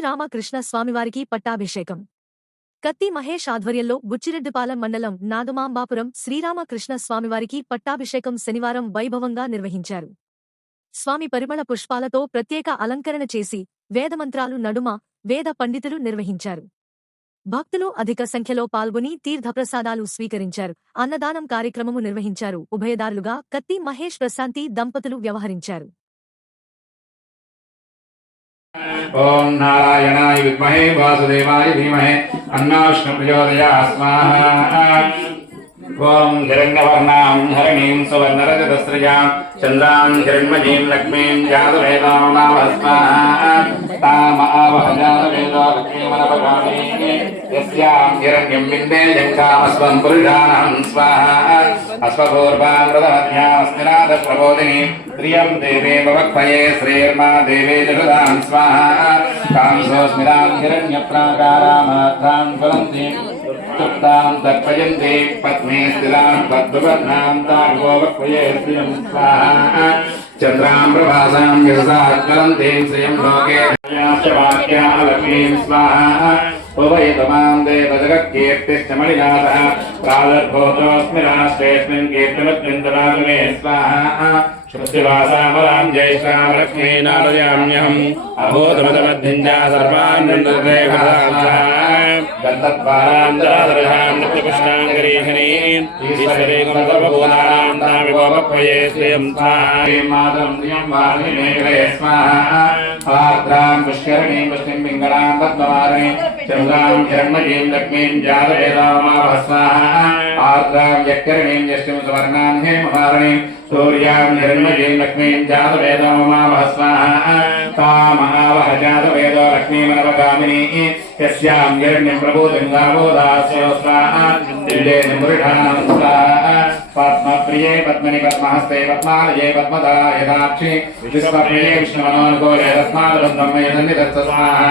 శ్రీరామకృష్ణ స్వామివారికి పట్టాభిషేకం. కత్తి మహేష్ ఆధ్వర్యంలో బుచ్చిరెడ్డిపాలెం మండలం నాగమాంబాపురం శ్రీరామకృష్ణ స్వామివారికి పట్టాభిషేకం శనివారం వైభవంగా నిర్వహించారు. స్వామి పరిమళ పుష్పాలతో ప్రత్యేక అలంకరణ చేసి వేదమంత్రాలు నడుమ వేద పండితులు నిర్వహించారు. భక్తులు అధిక సంఖ్యలో పాల్గొని తీర్థప్రసాదాలు స్వీకరించారు. అన్నదానం కార్యక్రమము నిర్వహించారు. ఉభయదారులుగా కత్తి మహేష్ ప్రశాంతి దంపతులు వ్యవహరించారు. ఓం నారాయణాయ విద్మహే వాసుదేవాయ ధీమహి తన్నో ప్రచోదయాత్ స్వాహా. ఓం హిరణ్యవర్ణాం హరిణీం సువర్ణరజతస్రజాం చంద్రాం హిరణ్మయీం లక్ష్మీం జాతవేదాం నమః స్వాహా. తామావహ జాతవేదో లక్ష్మీమనపగామి యస్యాం హిరణ్యం విందేయం కామస్వం పురుషాణం స్వాహా. అశ్వపూర్వామృతమధ్యామస్తినాథ ప్రబోధిని శ్రియం దేవే భవక్పయే శ్రీర్మా దేవే జగదాం స్వాహా. కాంసోస్మిరాం హిరణ్యప్రాకారామాత్రాం జ్వలంతి తృప్తాం తర్పయంతే పద్మే స్థిరాం పద్మవర్ణాం తార్గోవక్వయే శ్రియం స్వాహా. చంద్రాం ప్రభాసాం యశసా జ్వలంతీం శ్రియం లోకే వాక్యాలక్ష్మీం స్వాహా. ఉపవైతమాం దేవజగత్కీర్తిశ్చ మణినాథః ప్రాదుర్భూతోऽస్మి రాష్ట్రేऽస్మిన్ కీర్తిమత్యంతరాగమే స్వాహా. శృతివాసామలాం జైష్టాం లక్ష్మీనారయామ్యహం అభూతమతమధ్యంజా సర్వాన్నందతే గంధద్వారాంతరాదర్శాం నిత్యపుష్టాం గరీషణీం ఈశ్వరేకం సర్వభూతానాం తామివోపక్వయే శ్రియం స్వాహా. మాతరం శ్రియం వాహిమేకరే స్వాహా. ఆర్ద్రాం పుష్కరణీం పుష్టిం పింగళాం పద్మవారిణీం చంద్రాం హిరణ్మయీం లక్ష్మీం జాతవేదామావహ స్వాహా. ఆర్ద్రాం యక్కరణీం యష్టిం సువర్ణాం హేమవారిణీం సూర్యాం హిరణ్మయీం లక్ష్మీం జాతవేదామావహ స్వాహా. తామావహ జాతవేదో లక్ష్మీమనవగామినీ యస్యాం హిరణ్యం ప్రభూతిం గావోదాస్యో స్వాహా. దివ్యే నిమృఢానం స్వాహా. పద్మప్రియే పద్మని పద్మహస్తే పద్మాలయే పద్మదాయదాక్షి విశ్వప్రియే విష్ణుమనోనుకూలే తస్మాదృబ్రహ్మయసన్నిధత్త స్వాహా.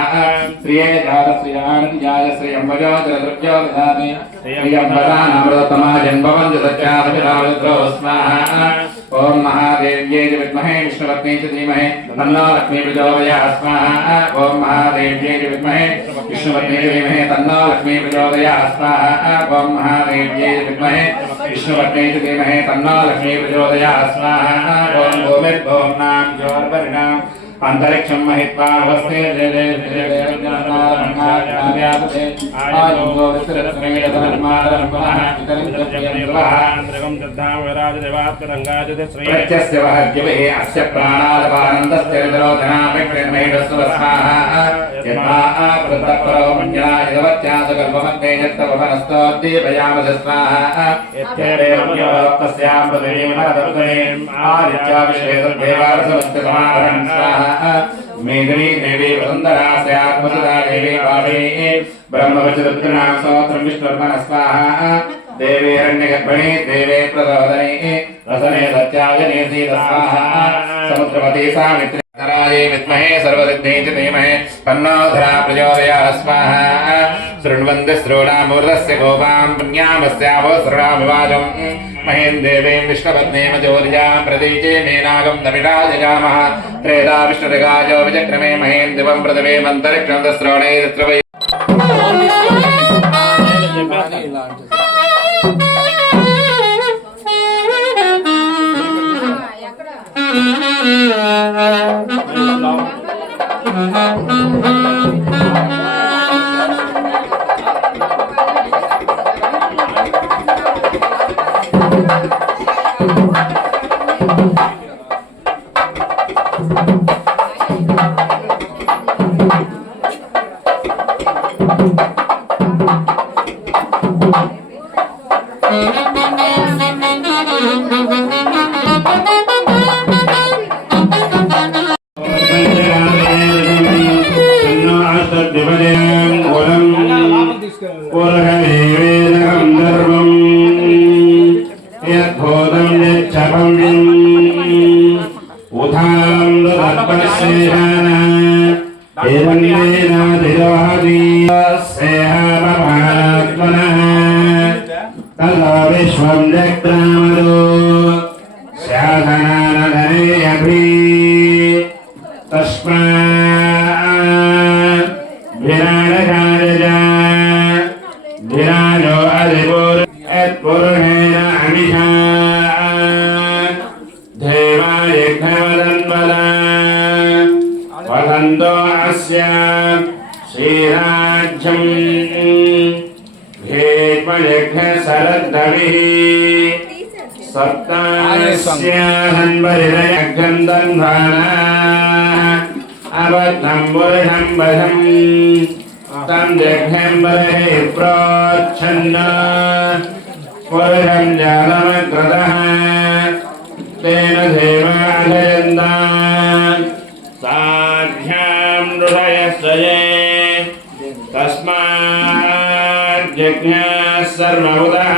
శ్రియే జాతశ్రియానంద్యాయ శ్రియం వజోజరదృగ్యో విధాని శ్రియం వదానామృతమాజన్భవంతి సత్యాసమిరావిద్రో స్వాహా. ఓం మహాదేవ్యై విద్మహే విష్ణుపత్ని చ ధీమహి తన్నో లక్ష్మీ ప్రచోదయాత్ స్వాహా. ఓం మహాదేవ్యై విద్మహే విష్ణుపత్ని చ ధీమహి తన్నో లక్ష్మీ ప్రచోదయాత్ స్వాహా. ఓం మహాదేవ్యై విద్మహే విష్ణుపత్ని చ ధీమహి తన్నో లక్ష్మీ ప్రచోదయాత్ స్వాహా. ఓం భూమిర్భువనాం జ్యోతిర్వర్ణాం అంతరిక్షం మహిత్వా వస్తే అస్య మేఘనీ దేవి వసుంధరా స్యాత్మసుదా దేవి పావే బ్రహ్మవచరుద్రనామ స్తోత్రం విష్ణుర్మణ స్వాహా. దేవే హిరణ్యగర్భిణీ దేవే ప్రచోదనే రసనే సత్యాయనే సీత స్వాహా. సముద్రవతి సావిత్రి ధరాయే విద్మహే సర్వసిద్ధే చ ధీమహి తన్నో ధరా ప్రచోదయాత్ స్వాహా. శృణ్వంతి శ్రోణామూర్ధస్య గోపాం పుణ్యామస్యావో శ్రుణామివాజం మహేం దేవీం విష్ణుపత్నీం జోర్యాం ప్రదీచే మేనాగం నమిడాజగామః త్రేదా విష్ణురిగాజో విచక్రమే మహేం దివం ప్రథమే మంతరిక్షం శ్రోణే త్రవై. విశ్వం జగ్రామరు శాసనానధనేయభి తస్మాత్ षाडशारजा धिराजो अधिपुर यत्पुरुषेण अमिषा देवायज्ञवदन्वला वदन्तो अस्य श्रीराज्यम् हेत्मयज्ञशरद्दविः सप्तास्य हन्वरिरयज्ञन्दन्धाना अबद्धं पुरुषं वशम् तं यज्ञम्बरहे प्रोच्छन्न पुरुषं जातमकृतः तेन सेवाधयन्ता साध्यां हृदयस्वये तस्माज्जज्ञः सर्वभूतः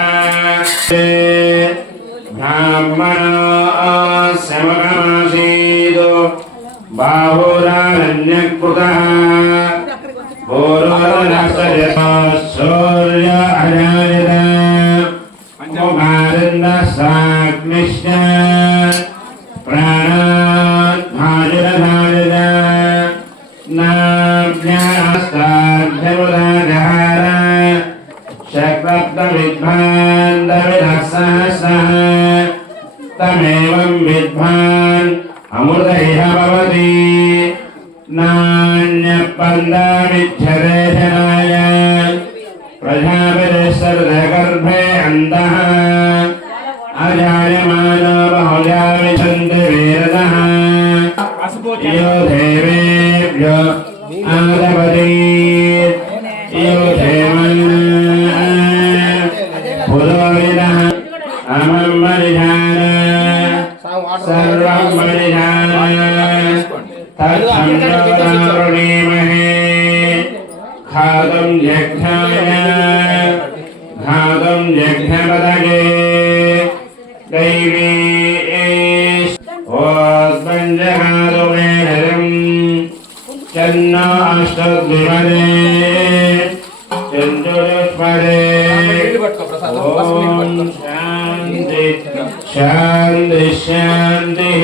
ब्राह्मणस्य मुखमासीत् बाहुरारण्यकृतः सूर्य अजायत मुखारन्दसाग्निश्च प्राणाद्भाजुरधारित नाभ्यास्ताभ्यमुदाजहार शक्तविद्वान् दविदः तमेवं विद्वान् अमृत इह भवति नान्यपन्दामिच्छते जनाय प्रजापतिस्सर्वगर्भे अन्तः अजायमानो बहुधा विशन्ति वीरतः यो देवेभ्यो आदपति यो देवन् पुरोहितः अमं मनिजान सर्वं मनिजान तत्सन्नोदारुणीमहे खादं यज्ञाय घादं यज्ञपदगे दैवी ओस्पञ्चघातुमेधरम् चन्नो अष्टद्विपदे चन्दुष्पदे ॐ शान्ति शान्ति शान्तिः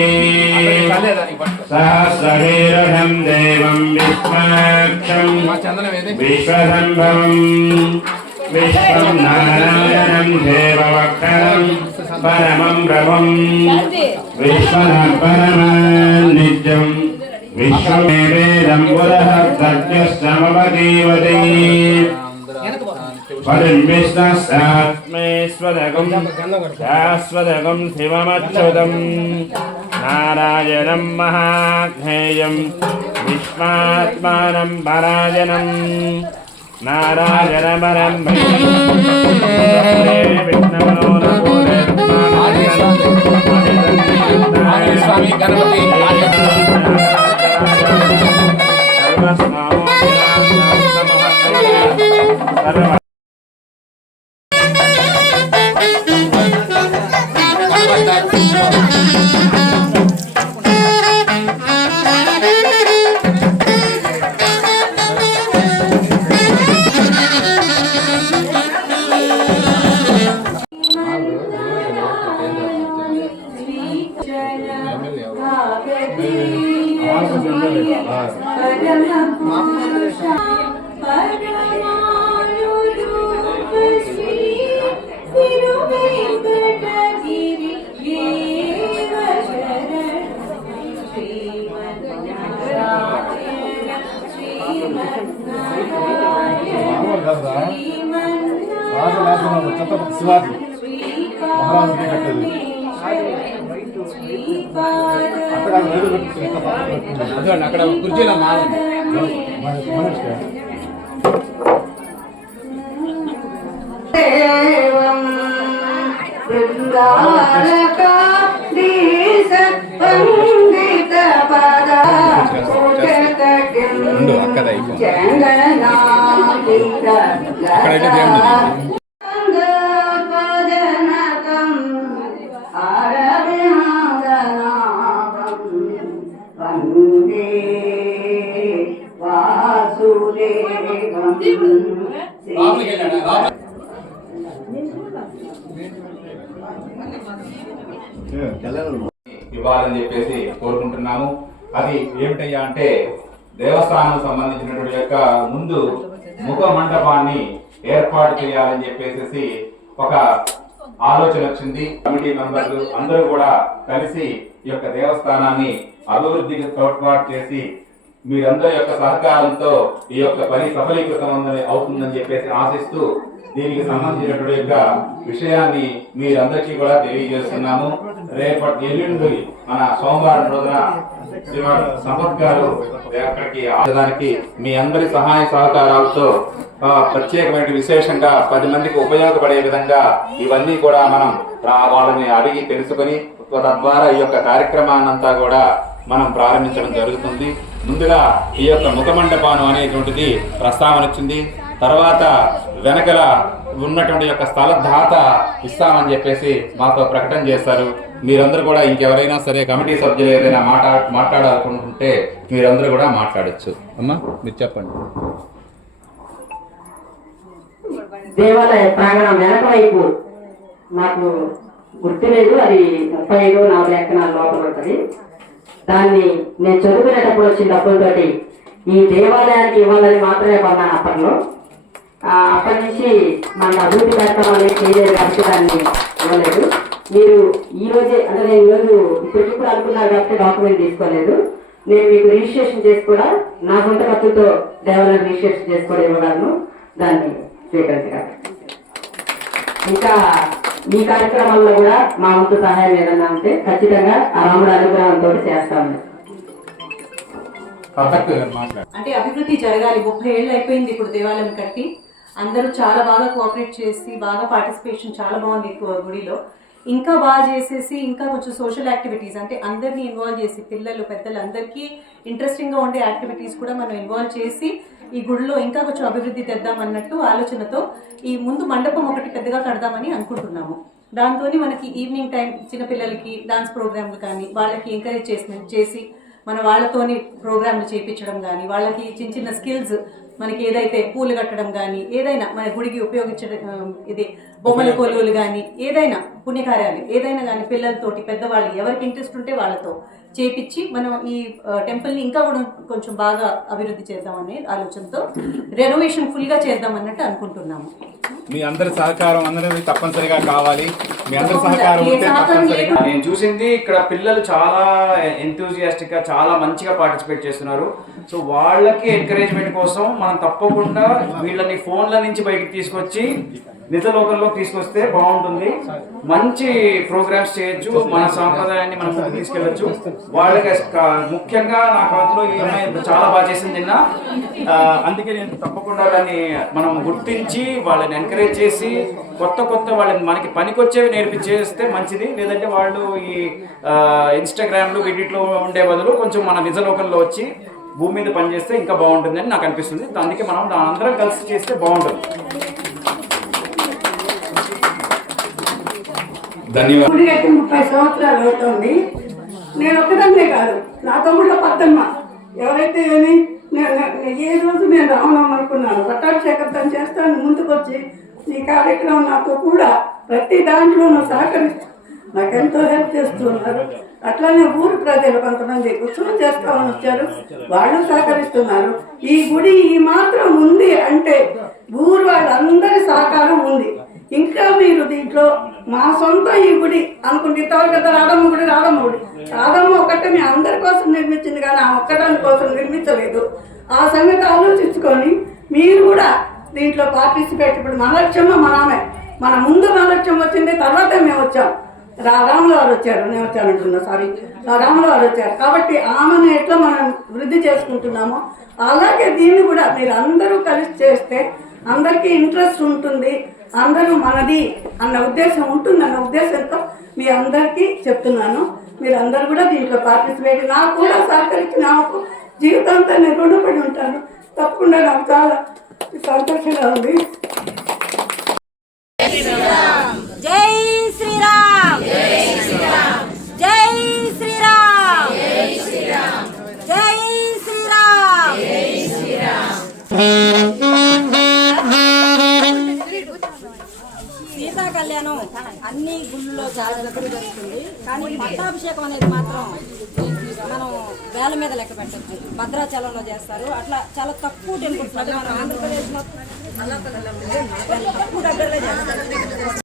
सहस्रवीरं देवं विश्वाक्षं विश्वसम्भवम् विश्वं नारायणं देववक्षरं परमं प्रभुं विश्वं परमान्नित्यं विश्वमेवेदं पुरः सत्यश्चमवतीवती परिमिष्टस्यात्मेश्वरकं शाश्वतकं शिवमच्युतं नारायणं महाज्ञेयं विश्वात्मानं परायणं नारायणपरं स्वामी गणपति శివాజీ మహారాజుకి కట్టేది అక్కడ కుర్చీలో మాల అక్కడ అక్కడైతే దేవుడు ఇవ్వాలని చెప్పేసి కోరుకుంటున్నాము. అది ఏమిటయ్యా అంటే దేవస్థానం సంబంధించినటువంటి యొక్క ముందు ముఖ మండపాన్ని ఏర్పాటు చేయాలని చెప్పేసి ఒక ఆలోచన వచ్చింది. కమిటీ మెంబర్లు అందరూ కూడా కలిసి ఈ యొక్క దేవస్థానాన్ని అభివృద్ధికి తోడ్పాటు చేసి మీరందరి యొక్క సహకారంతో ఈ యొక్క పని సఫలీకృతం అవుతుందని చెప్పేసి ఆశిస్తూ దీనికి సంబంధించినటువంటి యొక్క విషయాన్ని మీరందరికీ కూడా తెలియజేస్తున్నాము. రేపటి ఎల్లుండి మన సోమవారం రోజున శ్రీమాన్ సంపత్ గారు అక్కడికి ఆచడానికి మీ అందరి సహాయ సహకారాలతో ప్రత్యేకమైన విశేషంగా 10 మందికి ఉపయోగపడే విధంగా ఇవన్నీ కూడా మనం వాళ్ళని అడిగి తెలుసుకొని తద్వారా ఈ యొక్క కార్యక్రమాన్నంతా కూడా మనం ప్రారంభించడం జరుగుతుంది. ముందుగా ఈ యొక్క ముఖమండపాను అనేటువంటిది ప్రస్తావన వచ్చింది. తర్వాత వెనకల ఉన్నటువంటి యొక్క స్థల దాత ఇస్తామని చెప్పేసి మాతో ప్రకటన చేశారు. మీరందరూ కూడా ఇంకెవరైనా సరే కమిటీ సభ్యులు ఏదైనా మాట్లాడాలనుకుంటే మీరందరూ కూడా మాట్లాడచ్చు. అమ్మా మీరు చెప్పండి. దేవాలయ ప్రాంగణం వెనక వైపు నాకు గుర్తులేదు, అది 35-40 ఎకరాల లోపల ఉంటుంది. దాన్ని నేను చదువుకునేటప్పుడు వచ్చిన డబ్బులతోటి ఈ దేవాలయానికి ఇవ్వాలని మాత్రమే కొన్నాను అప్పట్లో. అప్పటి నుంచి మనకు అభివృద్ధి కార్యక్రమాలు చేయలేదు కాబట్టి దాన్ని ఇవ్వలేదు. మీరు ఈ రోజే అంటే నేను ఈరోజు ఇప్పుడు అనుకున్నారు కాబట్టి డాక్యుమెంట్ తీసుకోలేదు. నేను మీకు రిజిస్ట్రేషన్ చేసి కూడా నా సొంత ఖర్చుతో దేవాలయం రిజిస్ట్రేషన్ చేసి కూడా ఇవ్వగలను. దాన్ని స్వీకరించగలను. ఇంకా మీ కార్యక్రమాల్లో కూడా మా వంతు సహాయం ఏదన్నా ఉంటే ఖచ్చితంగా ఆ రాముడు అనుగ్రహంతో చేస్తాము. అంటే అభివృద్ధి జరగాలి. 30 ఏళ్ళు అయిపోయింది ఇప్పుడు దేవాలయం కట్టి. అందరూ చాలా బాగా కోఆపరేట్ చేసి బాగా పార్టిసిపేషన్ చాలా బాగుంది గుడిలో. ఇంకా బాగా చేసేసి ఇంకా కొంచెం సోషల్ యాక్టివిటీస్ అంటే అందరినీ ఇన్వాల్వ్ చేసి పిల్లలు పెద్దలు అందరికీ ఇంట్రెస్టింగ్గా ఉండే యాక్టివిటీస్ కూడా మనం ఇన్వాల్వ్ చేసి ఈ గుడిలో ఇంకా కొంచెం అభివృద్ధి తెద్దాం అన్నట్టు ఆలోచనతో ఈ ముందు మండపం ఒకటి పెద్దగా కడదామని అనుకుంటున్నాము. దాంతో మనకి ఈవినింగ్ టైం చిన్నపిల్లలకి డాన్స్ ప్రోగ్రాంలు కానీ వాళ్ళకి ఎంకరేజ్ చేసి మన వాళ్ళతోని ప్రోగ్రాంలు చేయించడం కానీ వాళ్ళకి చిన్న చిన్న స్కిల్స్ మనకి ఏదైతే పూలు కట్టడం కానీ ఏదైనా మన గుడికి ఉపయోగించడం ఇది బొమ్మల కొలువులు కానీ ఏదైనా పుణ్యకార్యాలు ఏదైనా కానీ పిల్లలతోటి పెద్దవాళ్ళు ఎవరికి ఇంట్రెస్ట్ ఉంటే వాళ్ళతో చేపించి మనం ఈ టెంపుల్ని ఇంకా కూడా కొంచెం బాగా అభివృద్ధి చేద్దామనే ఆలోచనతో రెనోవేషన్ ఫుల్గా చేద్దాం అన్నట్టు అనుకుంటున్నాము. మీ అందరి సహకారం అందరికీ తప్పనిసరిగా కావాలి. మీ అందరి సహకారం ఉంటే తప్పనిసరిగా. నేను చూసింది ఇక్కడ పిల్లలు చాలా ఎంతూజియాస్టిక్ గా చాలా మంచిగా పార్టిసిపేట్ చేస్తున్నారు. సో వాళ్ళకి ఎంకరేజ్మెంట్ కోసం మనం తప్పకుండా వీళ్ళని ఫోన్ల నుంచి బయటికి తీసుకొచ్చి నిజ లోకంలో తీసుకొస్తే బాగుంటుంది. మంచి ప్రోగ్రామ్స్ చేయొచ్చు, మన సాంప్రదాయాన్ని మనం ముందుకు తీసుకెళ్ళచ్చు. వాళ్ళకి ముఖ్యంగా నాకు అందులో ఈ అమ్మాయి చాలా బాగా చేసింది నిన్న. అందుకే నేను తప్పకుండా దాన్ని మనం గుర్తించి వాళ్ళని ఎంకరేజ్ చేసి కొత్త వాళ్ళని మనకి పనికొచ్చేవి నేర్పించేస్తే మంచిది. లేదంటే వాళ్ళు ఈ ఇన్స్టాగ్రామ్లు వీటిలో ఉండే బదులు కొంచెం మన నిజ లోకంలో వచ్చి భూమి మీద పనిచేస్తే ఇంకా బాగుంటుందని నాకు అనిపిస్తుంది. అందుకే మనం అందరం కలిసి చేస్తే బాగుంటుంది. గుడి కట్టి 30 సంవత్సరాలు అవుతుంది. నేను ఒక్కదాన్నే కాదు, నా తమ్ముడు పద్దమ్మ ఎవరైతే ఏమి ఏ రోజు నేను రావడం అనుకున్నాను పట్టాభిషేకం చేస్తాను ముందుకు వచ్చి ఈ కార్యక్రమం నాతో కూడా ప్రతి దాంట్లోనూ సహకరిస్తూ నాకెంతో హెల్ప్ చేస్తున్నారు. అట్లానే ఊరు ప్రజలు కొంతమంది ఉత్సవం చేస్తామని వచ్చారు, వాళ్ళు సహకరిస్తున్నారు. ఈ గుడి ఈ మాత్రం ఉంది అంటే ఊరు వాళ్ళందరి సహకారం ఉంది. ఇంకా మీరు దీంట్లో మా సొంత ఈ గుడి అనుకుంటే ఇంతవరకు కదా రాధమ్మ గుడి రాధమ్మ ఒక్కటే మీ అందరి కోసం నిర్మించింది కానీ ఆ ఒక్కదాని కోసం నిర్మించలేదు. ఆ సంగతి ఆలోచించుకొని మీరు కూడా దీంట్లో పార్టిసిపేట్. ఇప్పుడు మహాలక్ష్మ ఆమె మన ముందు మహాలక్ష్మ వచ్చింది, తర్వాత మేము వచ్చాం. రాముల వారు వచ్చారు, నేను వచ్చానంటున్నా రాముల వారు వచ్చారు. కాబట్టి ఆమెను ఎట్లా మనం వృద్ధి చేసుకుంటున్నామో అలాగే దీన్ని కూడా మీరు అందరూ కలిసి చేస్తే అందరికీ ఇంట్రెస్ట్ ఉంటుంది, అందరూ మనది అన్న ఉద్దేశం ఉంటుందన్న ఉద్దేశంతో మీ అందరికీ చెప్తున్నాను. మీరు అందరూ కూడా దీంట్లో పార్టిసిపేట్. నాకు కూడా సహకరించి నాకు జీవితంతో నేను రుణపడి ఉంటాను. తప్పకుండా నాకు చాలా సంతోషంగా ఉంది. జై శ్రీరామ్, జై శ్రీరామ్, జై శ్రీరామ్, జై శ్రీరామ్, జై శ్రీరామ్, జై శ్రీరామ్. కళ్యాణం అన్ని గుళ్ళలో చాలా దగ్గర జరుగుతుంది. కానీ పట్టాభిషేకం అనేది మాత్రం మనం వేల మీద లెక్క పెట్టచ్చు. భద్రాచలంలో చేస్తారు. అట్లా చాలా తక్కువ టెంపుల్స్ మన ఆంధ్రప్రదేశ్ తక్కువ దగ్గరలో చేస్తారు.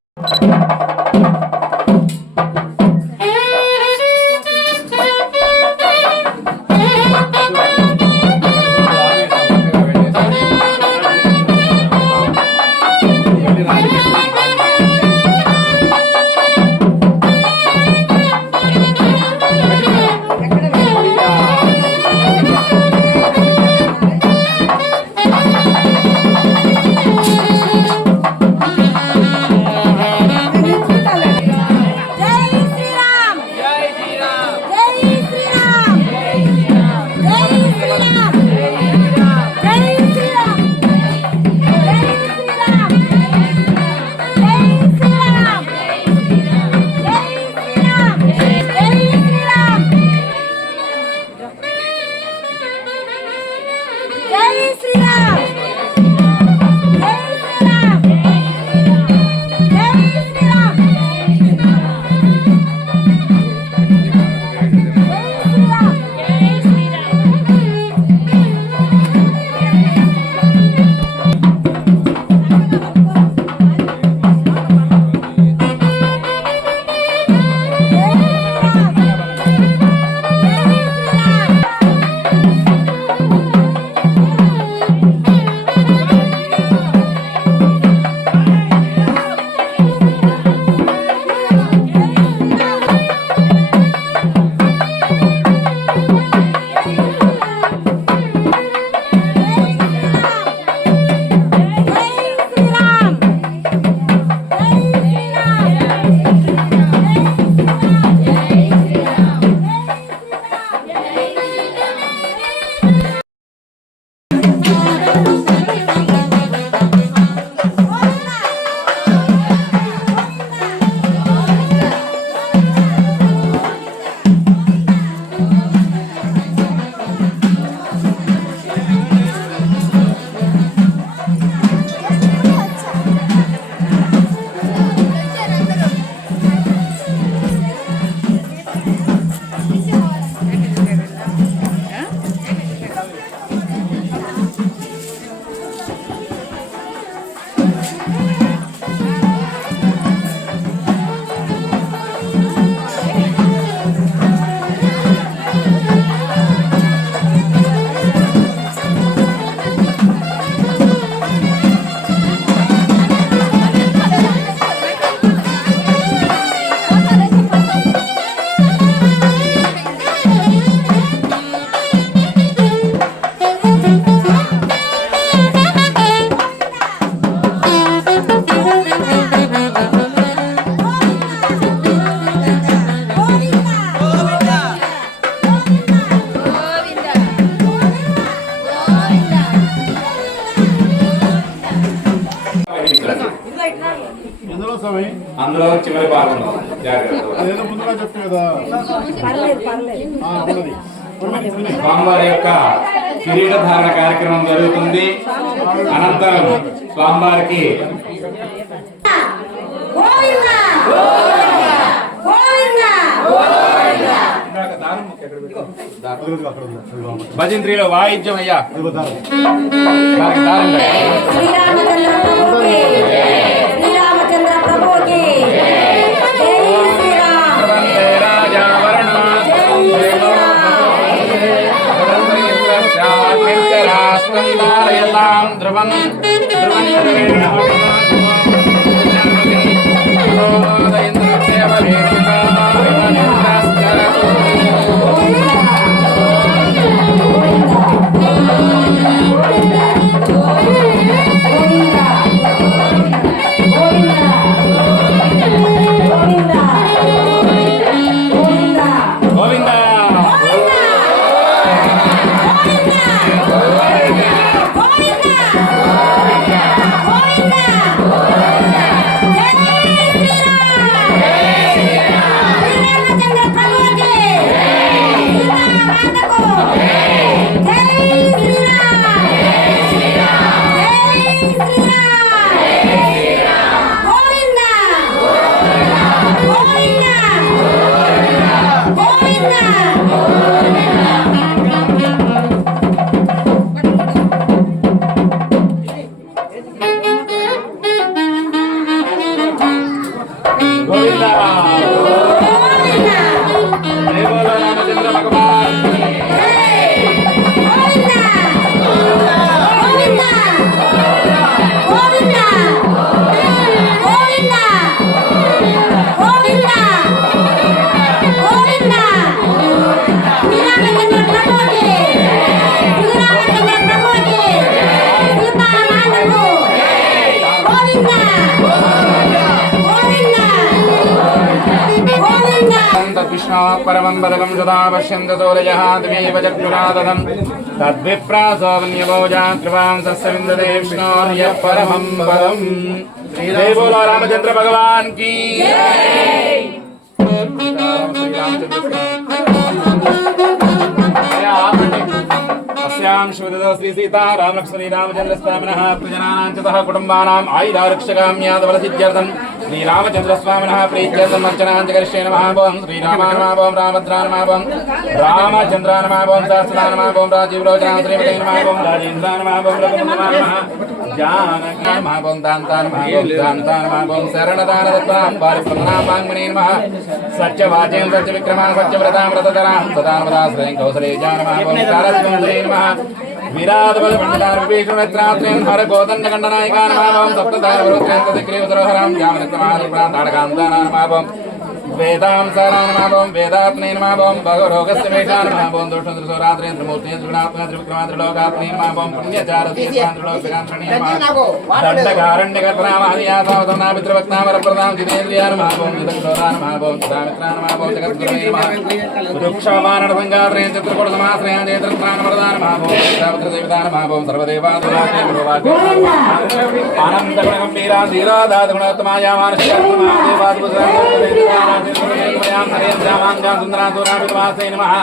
అందులో చివరి భాగంలో ఏదో ముందుగా చెప్పు కదా. స్వామివారి యొక్క కిరీట ధారణ కార్యక్రమం జరుగుతుంది. అనంతరం స్వామివారికి భజంత్రిలో వాయిద్యం అయ్యా. శ్రీరామచంద్ర ప్రభుకి ధ్రువం జై శ్రీరామ్. तद्विष्णो परमं पदकं सदा पश्यन्त सूरयः द्वेव चक्षुरादधं तद्विप्रासोऽन्यभोजात्रिवां सस्यविन्दते विष्णोर्यः परमं पदम्। जय बोलो रामचंद्र भगवान की अस्यां शुभदो श्री सीता राम लक्ष्मणी रामचंद्र स्वामिनः प्रजनानां च तः कुटुम्बानाम् आयुरारक्षकाम्यादवलसिद्ध्यर्थं श्री रामचंद्र स्वामिनः प्रीत्यर्थम् अर्चनां च करिष्ये नमः। ओं श्रीरामाय नमः, ओं रामभद्राय नमः, ओं रामचंद्राय नमः, ओं शास्त्राय नमः, ओं राजीवलोचनाय श्रीमते नमः, ओं राजेन्द्राय नमः, ओं रघुनन्दनाय नमः, जानकाय नमः, ओं दान्ताय नमः, ओं दान्ताय नमः, ओं शरणदानरत्नां वारिप्रदानां वाङ्मने नमः। सत्यवाचेन सत्यविक्रमां सत्यव्रतां व्रतधरां सदानवदाश्रयं कौसलेजाय नमः, ओं कारस्वन्दरे नमः। विराटबलमण्डलां विभीषणनेत्रात्रें हरगोदण्डकण्डनायकाय नमः, ओं सप्तधारवरुद्रें तदिग्रीवसरोहरां जामनित्यमानप्रान्ताडकान्तानां नमः, ओं वेदां साराय नमः, ओं वेदात्मने नमः, ओं भगवरोगस्य वेषाय नमः, ओं दोषन्द्रसौरात्रेन्द्रमूर्तेन्द्रनाथत्रिविक्रमात्रिलोकात्मने नमः, ओं पुण्यचारतीर्थान्द्रलोकविरान्त्रिणे नमः। दण्डकारण्यकर्पणामादियासावतनापितृवक्तावरप्रदां जितेन्द्रियाय नमः, ओं निदक्षोराय नमः, ओं सुदामित्राय नमः, ओं जगद्गुरुवे नमः। वृक्षमानडसङ्गात्रेण चतुर्कोटसमाश्रयां जयत्रत्राणवरदाय नमः, ओं देवताय नमः, ओं सर्वदेवादिवाक्ये आनन्दगुणगम्भीरा धीरोदातगुणोत्तमाया मानसिकात्मदेवादिपुत्राय नमः।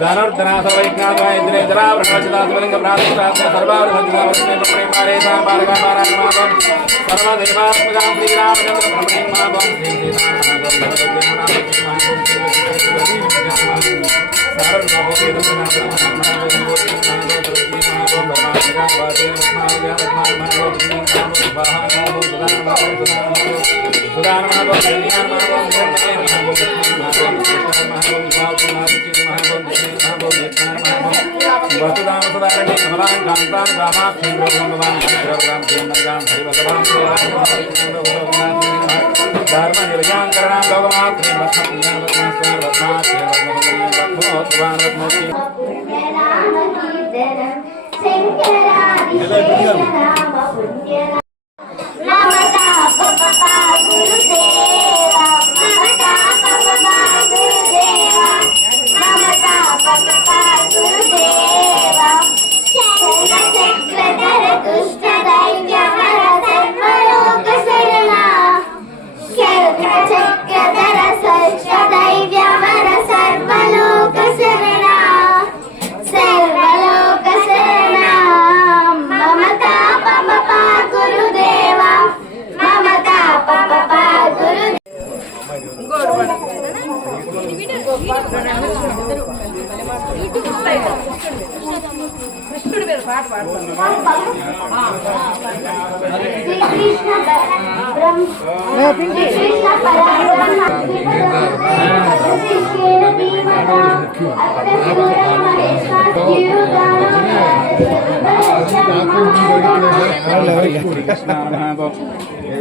धनुर्धना सर्वैज्ञानाय दिनेन्द्रा वृषभचितात्मलिंग प्रातिष्ठात्म सर्वावृतचितावृत्ते प्रेमारेतां बालकामाराय नमः, सर्वदेवात्मजां श्रीरामचन्द्र प्रभुं नमः,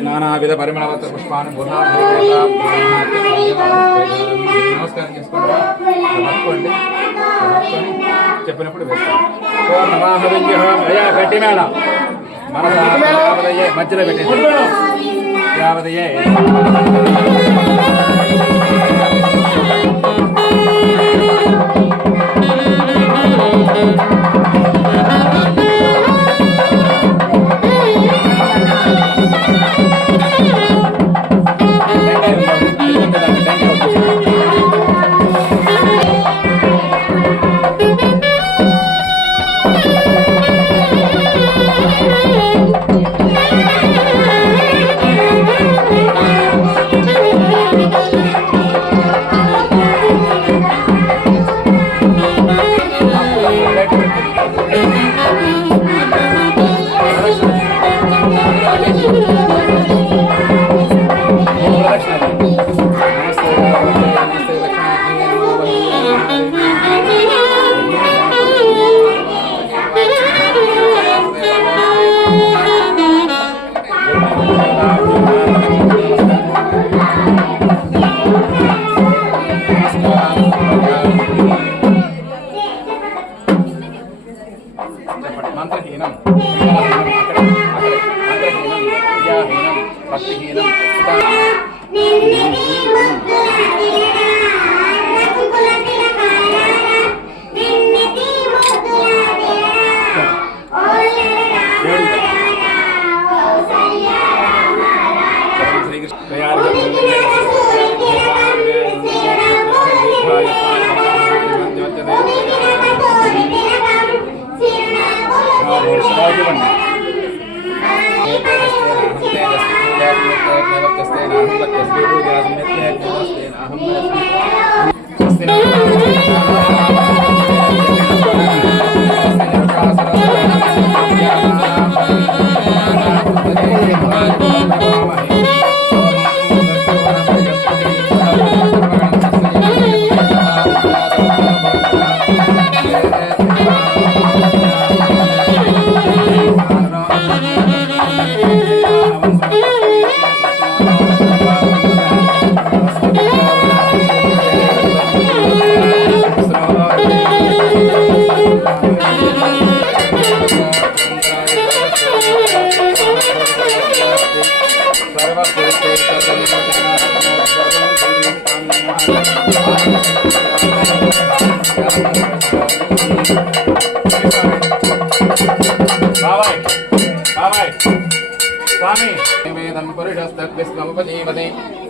నానావిధ పరిమళవత్ర పుష్పాన్ని నమస్కారం చేసుకోండి, చెప్పినప్పుడు వేస్తాం. గట్టి మేడం మన మధ్యలో పెట్టేసి యావదయ్యే భక్తిహీనం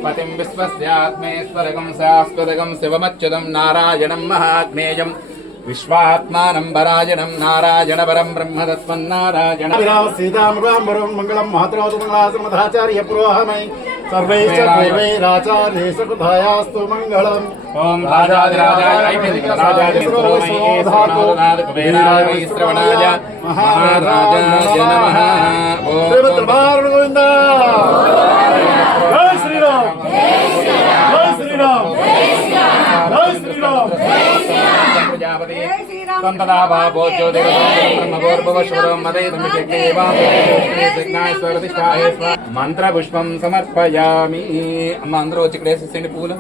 పతిం విశ్వస్యాత్మేశ్వరకం శాశ్వతకం శివమచ్యుతం నారాయణం మహాజ్ఞేయం విశ్వాత్మానం పరాయణం నారాయణ పరం బ్రహ్మతత్వన్నారాయణ సీతామృతాంబరం మంగళం మహాత్రావతు మంగళాశ్రమధాచార్య పురోహమై సర్వైశ్చైరాచార్యేషు మంగళం. ఓం రాజాదిరాజాయ శ్రవణాయ మహారాజాయ నమః. గోవింద. జై శ్రీరామ్. జై శ్రీరామ్. జై శ్రీరామ్. ప్రజాపతి సంతదా బాబో మంత్రపుష్పం సమర్పయామి. అమ్మ అందరూ వచ్చి ఇక్కడ వేసేసేయండి పూలు.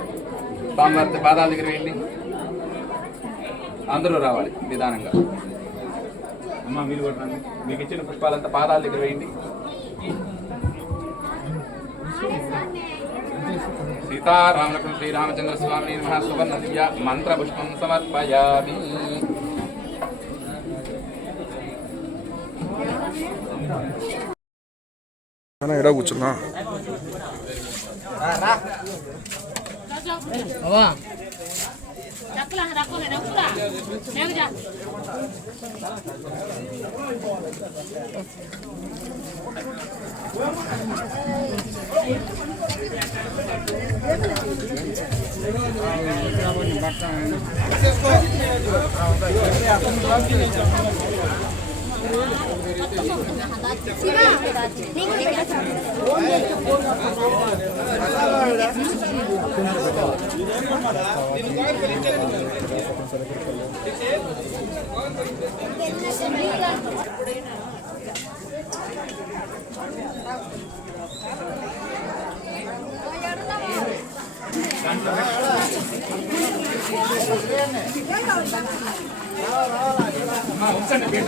స్వామివారి పాదాల దగ్గర వేయండి. అందరూ రావాలి నిదానంగా. అమ్మ మీరు కూడా రండి. మీకు ఇచ్చిన పుష్పాలంతా పాదాల దగ్గర వేయండి. సీతారామలక్ష్మణ శ్రీరామచంద్ర స్వామి నమః. సువర్ణ దివ్య మంత్రపుష్పం సమర్పయామి. ఎడ కూర్చున్నా ఉంచండి.